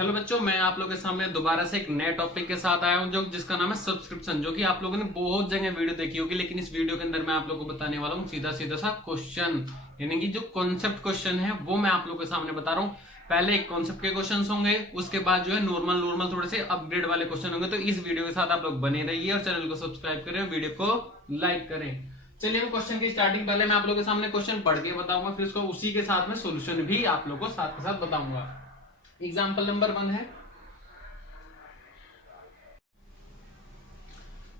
Hello बच्चों, मैं आप लोगों के सामने दोबारा से एक नए टॉपिक के साथ आया हूं जो जिसका नाम है सब्सक्रिप्शन। जो कि आप लोगों ने बहुत जगह वीडियो देखी होगी, लेकिन इस वीडियो के अंदर मैं आप लोगों को बताने वाला हूं सीधा सीधा सा क्वेश्चन, यानी कि जो कॉन्सेप्ट क्वेश्चन है वो मैं आप लोगों के सामने बता रहा हूं। पहले एक कॉन्सेप्ट के क्वेश्चन होंगे, उसके बाद जो है नॉर्मल थोड़े से अपग्रेड वाले क्वेश्चन होंगे। तो इस वीडियो के साथ आप लोग बने रहिए और चैनल को सब्सक्राइब करें, वीडियो को लाइक करें। चलिए हम क्वेश्चन की स्टार्टिंग, पहले मैं आप लोगों के सामने क्वेश्चन पढ़ के बताऊंगा, फिर उसको उसी के साथ में सोल्यूशन भी आप लोगों को साथ के साथ बताऊंगा। एग्जाम्पल नंबर 1 है।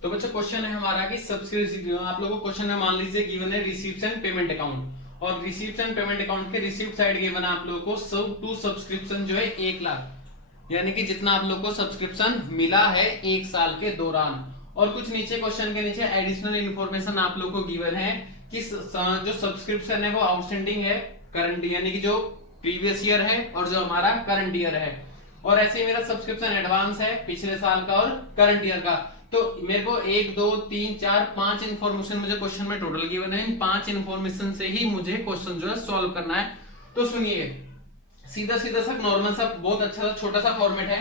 तो बच्चों क्वेश्चन है हमारा कि सब्सक्रिप्शन, आप लोगों को क्वेश्चन में मान लीजिए गिवन है रिसीप्ट एंड पेमेंट अकाउंट, और रिसीप्ट एंड पेमेंट अकाउंट के रिसीप्ट साइड गिवन है आप लोगों को सब टू सब्सक्रिप्शन जो है 1 लाख, यानी कि जितना आप लोगों को सब्सक्रिप्शन मिला है 1 साल के दौरान। और कुछ नीचे क्वेश्चन के नीचे एडिशनल इंफॉर्मेशन आप लोगों को गिवन है कि जो सब्सक्रिप्शन है वो आउटस्टैंडिंग है, करंट यानी कि जो प्रीवियस ईयर है और जो हमारा करंट ईयर है, और ऐसे ही मेरा सब्सक्रिप्शन एडवांस है पिछले साल का और करंट ईयर का। तो मेरे को 1 2 3 4 5 इंफॉर्मेशन मुझे क्वेश्चन में टोटल गिवन है, इन 5 इंफॉर्मेशन से ही मुझे क्वेश्चन जो है सॉल्व करना है। तो सुनिए, सीधा सीधा सा नॉर्मल सा बहुत अच्छा सा छोटा सा फॉर्मेट है।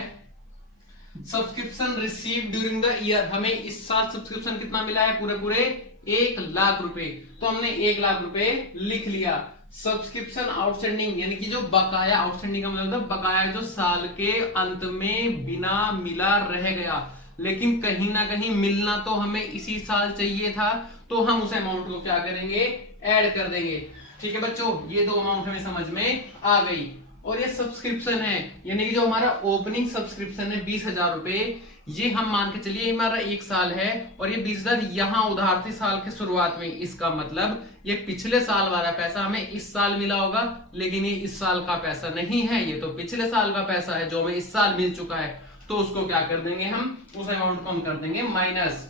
Subscription receive during the year, हमें इस साल सब्सक्रिप्शन कितना मिला है, पूरे पूरे 1 लाख रुपए। तो हमने 1 लाख रुपए लिख लिया। सब्सक्रिप्शन आउटस्टैंडिंग यानी कि जो बकाया, आउटस्टैंडिंग का मतलब बकाया जो साल के अंत में बिना मिला रह गया, लेकिन कहीं ना कहीं मिलना तो हमें इसी साल चाहिए था, तो हम उस अमाउंट को क्या करेंगे, ऐड कर देंगे। ठीक है बच्चों, ये दो अमाउंट हमें समझ में आ गई। और ये सब्सक्रिप्शन है, यानी कि जो हमारा ओपनिंग सब्सक्रिप्शन है 20,000 रुपए, ये हम मान के चलिए हमारा 1 साल है, और ये 20,000 यहां उधार थी साल के शुरुआत में। इसका मतलब ये पिछले साल वाला पैसा हमें इस साल मिला होगा, लेकिन ये इस साल का पैसा नहीं है, ये तो पिछले साल का पैसा है जो हमें इस साल मिल चुका है। तो उसको क्या कर देंगे, हम उस अमाउंट को हम कर देंगे minus.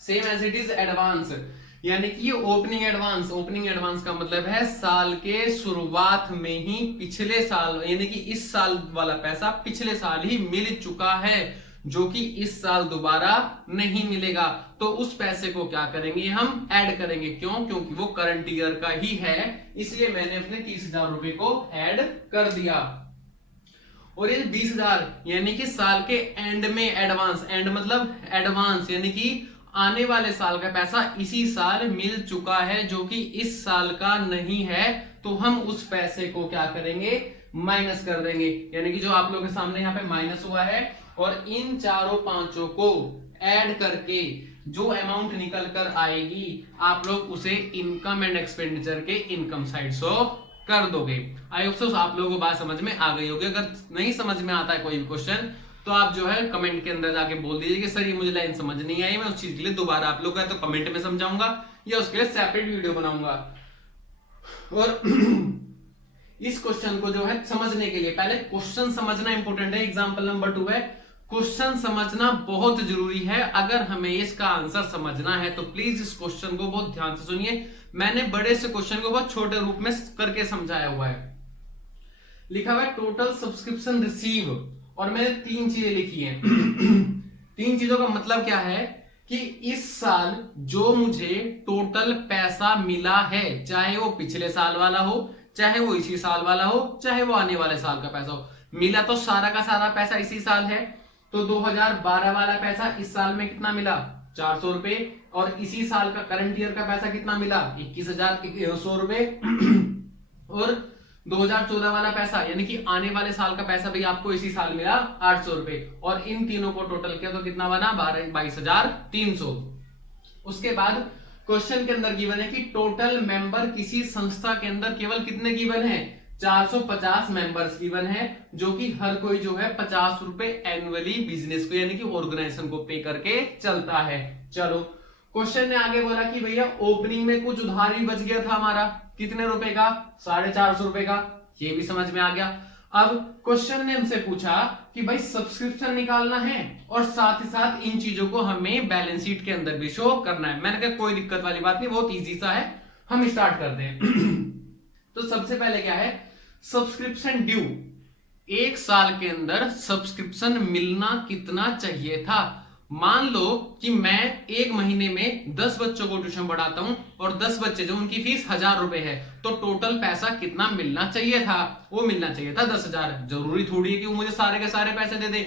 Same as it is advance, यानी कि ओपनिंग एडवांस, ओपनिंग एडवांस का मतलब है साल के शुरुआत में ही पिछले साल, यानी कि इस साल वाला पैसा पिछले साल ही मिल चुका है, जो कि इस साल दोबारा नहीं मिलेगा। तो उस पैसे को क्या करेंगे, हम ऐड करेंगे। क्यों? क्योंकि वो करंट ईयर का ही है, इसलिए मैंने अपने 30,000 रुपए को ऐड कर दिया। और ये 20,000 यानी कि साल के एंड में एडवांस, एंड मतलब एडवांस यानी कि आने वाले साल का पैसा इसी साल मिल चुका है, जो कि इस साल का नहीं है। तो हम उस पैसे को क्या करेंगे, माइनस कर देंगे, यानी कि जो आप लोगों के सामने यहाँ पे माइनस हुआ है, और इन चारों पांचों को ऐड करके जो अमाउंट निकल कर आएगी, आप लोग उसे इनकम एंड एक्सपेंडिचर के इनकम साइड शो कर दोगे। आई होप सो आप लोगों को बात समझ में आ गई होगी। अगर नहीं समझ में आता है कोई भी क्वेश्चन, तो आप जो है कमेंट के अंदर जाके बोल दीजिए कि सर ये मुझे लाइन समझ नहीं आई, मैं उस चीज के लिए दोबारा आप लोग का तो कमेंट में समझाऊंगा या उसके लिए सेपरेट वीडियो बनाऊंगा। और इस क्वेश्चन को जो है समझने के लिए पहले क्वेश्चन समझना इंपॉर्टेंट है। एग्जाम्पल नंबर 2 है, क्वेश्चन समझना बहुत जरूरी है। अगर हमें इसका आंसर समझना है तो प्लीज इस क्वेश्चन को बहुत ध्यान से सुनिए। मैंने बड़े से क्वेश्चन को बहुत छोटे रूप में करके समझाया हुआ है। लिखा हुआ है टोटल सब्सक्रिप्शन रिसीव, और मैंने 3 चीजें लिखी हैं। 3 चीजों का मतलब क्या है कि इस साल जो मुझे टोटल पैसा मिला है, चाहे वो पिछले साल वाला हो, चाहे वो इसी साल वाला हो, चाहे वो आने वाले साल का पैसा हो, मिला तो सारा का सारा पैसा इसी साल है। तो 2012 वाला पैसा इस साल में कितना मिला, 400 रुपए, और इसी साल का करंट ईयर का पैसा कितना मिला, 21,100 रुपए। और 2014 वाला पैसा यानी कि आने वाले साल का पैसा भी आपको इसी साल मिला 800 रुपए, और इन तीनों को टोटल किया तो कितना बना, 22,300। उसके बाद क्वेश्चन के अंदर गिवन है कि टोटल मेंबर किसी संस्था के अंदर केवल कितने गिवन है, 450 मेंबर्स गिवन है, जो कि हर कोई जो है 50 रुपए एनुअली बिजनेस को यानी कि ऑर्गेनाइजेशन को पे करके चलता है। चलो क्वेश्चन ने आगे बोला कि भैया ओपनिंग में कुछ उधार भी बच गया था हमारा, कितने रुपए का, 450 रुपए का, ये भी समझ में आ गया। अब क्वेश्चन ने हमसे पूछा कि भाई सब्सक्रिप्शन निकालना है और साथ ही साथ इन चीजों को हमें बैलेंस शीट के अंदर भी शो करना है। मैंने कहा कोई दिक्कत वाली बात नहीं, बहुत इजी सा है, हम स्टार्ट करते हैं। तो सबसे पहले क्या है, सब्सक्रिप्शन ड्यू, 1 साल के अंदर सब्सक्रिप्शन मिलना कितना चाहिए था, मान लो कि मैं एक महीने में 10 बच्चों को ट्यूशन पढ़ाता हूं और 10 बच्चे जो उनकी फीस 1000 रुपए है, तो टोटल पैसा कितना मिलना चाहिए था? वो मिलना चाहिए था 10,000। जरूरी थोड़ी है कि वो मुझे सारे के सारे पैसे दे दे,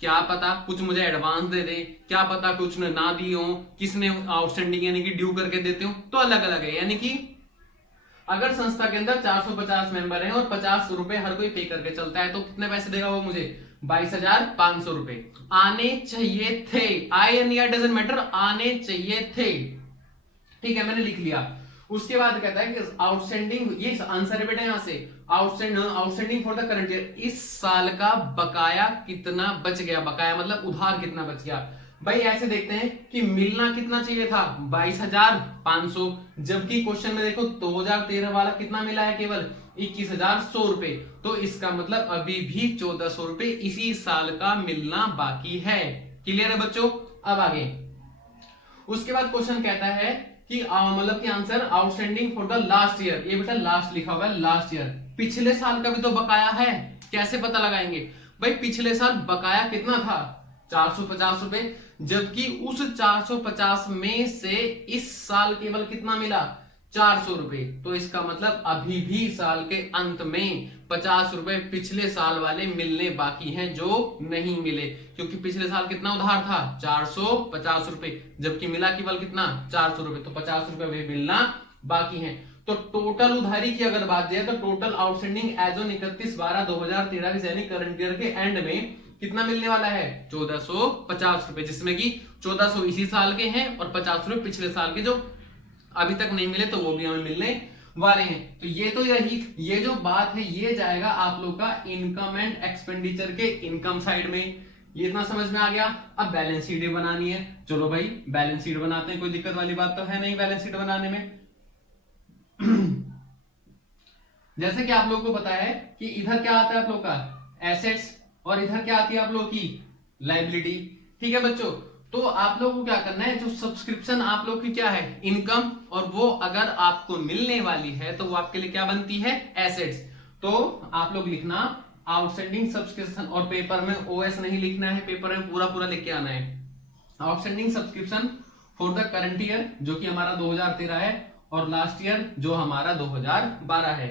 क्या पता कुछ मुझे एडवांस दे दे, क्या पता कुछ ना दिए हो, किसने आउटस्टैंडिंग यानी कि ड्यू करके देते हो, तो अलग अलग है। यानी कि अगर संस्था के अंदर 450 मेंबर हैं और 50 रुपए हर कोई पे करके चलता है, तो कितने पैसे देगा वो मुझे? 22,500 रुपए आने चाहिए थे। आई एन डजंट मैटर, आने चाहिए थे। ठीक है, मैंने लिख लिया। उसके बाद कहता है कि आउटस्टैंडिंग, ये आंसर है बेटा, यहां से outstanding for the current year, इस साल का बकाया कितना बच गया, बकाया मतलब उधार कितना बच गया। भाई ऐसे देखते हैं कि मिलना कितना चाहिए था, 22,500, जबकि क्वेश्चन में देखो 2013 वाला कितना मिला है, केवल 21,100 रुपए। तो इसका मतलब अभी भी 1,400 रुपए इसी साल का मिलना बाकी है। क्लियर है बच्चों? अब आगे उसके बाद क्वेश्चन कहता है कि मतलब कि answer outstanding for the last year, ये बेटा लास्ट लिखा हुआ है, लास्ट ईयर, पिछले साल का भी तो बकाया है। कैसे पता लगाएंगे भाई? पिछले साल बकाया कितना था? 450 रुपए, जबकि उस 450 में से इस साल केवल कितना मिला? 400 रुपए। तो इसका मतलब अभी भी साल के अंत में 50 रुपए पिछले साल वाले मिलने बाकी हैं जो नहीं मिले, क्योंकि पिछले साल कितना उधार था? 450 रुपए, जबकि मिला केवल कितना? 400 रुपए। तो 50 रुपए वे मिलना बाकी हैं। तो टोटल उधारी की अगर बात जाए तो टोटल आउटस्टैंडिंग एज ऑन 31/12/2013 यानी करंट ईयर के एंड में कितना मिलने वाला है? 1,450 रुपए, जिसमें कि 1,400 इसी साल के हैं और 50 रुपए पिछले साल के जो अभी तक नहीं मिले, तो वो भी हमें मिलने वाले हैं। तो ये तो ये जो बात है ये जाएगा आप लोग का इनकम एंड एक्सपेंडिचर के इनकम साइड में। ये इतना समझ में आ गया। अब बैलेंस शीट बनानी है, चलो भाई बैलेंस शीट बनाते हैं, कोई दिक्कत वाली बात तो है नहीं बैलेंस शीट बनाने में। जैसे कि आप लोगों को पता है कि इधर क्या आता है आप लोग का? एसेट्स, और इधर क्या आती है आप लोग की? लायबिलिटी। ठीक है बच्चों, तो आप लोगों को क्या करना है, जो सब्सक्रिप्शन आप लोग की क्या है? इनकम, और वो अगर आपको मिलने वाली है तो वो आपके लिए क्या बनती है? एसेट्स। तो आप लोग लिखना आउटस्टैंडिंग सब्सक्रिप्शन, और पेपर में ओएस नहीं लिखना है, पेपर में पूरा पूरा लिख के आना है। Outstanding subscription for the current year, जो कि हमारा 2013 है, और लास्ट ईयर जो हमारा 2012 है।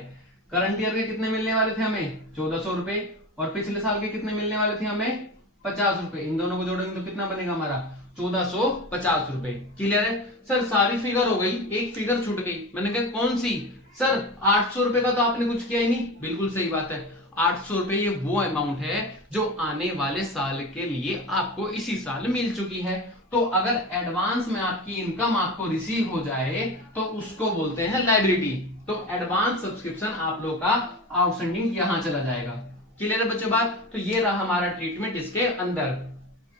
करंट ईयर के कितने मिलने वाले थे हमें? 1,400 रुपए, और पिछले साल के कितने मिलने वाले थे हमें? 50 रुपए। इन दोनों को जोड़ेंगे तो कितना बनेगा हमारा? 1,450 रुपए। क्लियर है सर? सारी फिगर हो गई, एक फिगर छूट गई। मैंने कहा कौन सी सर? 800 रुपए का तो आपने कुछ किया ही नहीं। बिल्कुल सही बात है, 800 रुपए ये वो अमाउंट है जो आने वाले साल के लिए आपको इसी साल मिल चुकी है। तो अगर एडवांस में आपकी इनकम आपको रिसीव हो जाए तो उसको बोलते हैं लायबिलिटी। तो एडवांस सब्सक्रिप्शन आप लोग का आउटस्टैंडिंग यहां चला जाएगा। क्लियर है बच्चों बात? तो ये रहा हमारा ट्रीटमेंट इसके अंदर।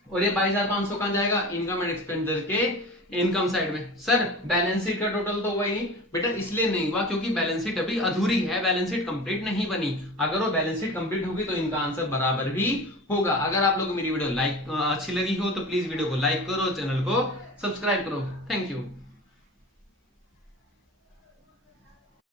और ये 22,500 कहां जाएगा? इनकम एंड एक्सपेंडिचर के इनकम साइड में। सर बैलेंस शीट का टोटल तो हुआ ही नहीं बेटा, इसलिए नहीं हुआ क्योंकि बैलेंस शीट अभी अधूरी है, बैलेंस शीट कंप्लीट नहीं बनी। अगर वो बैलेंस शीट कंप्लीट होगी तो इनका आंसर बराबर भी होगा। अगर आप लोगों को मेरी वीडियो अच्छी लगी हो तो प्लीज वीडियो को लाइक करो, चैनल को सब्सक्राइब करो। Thank you.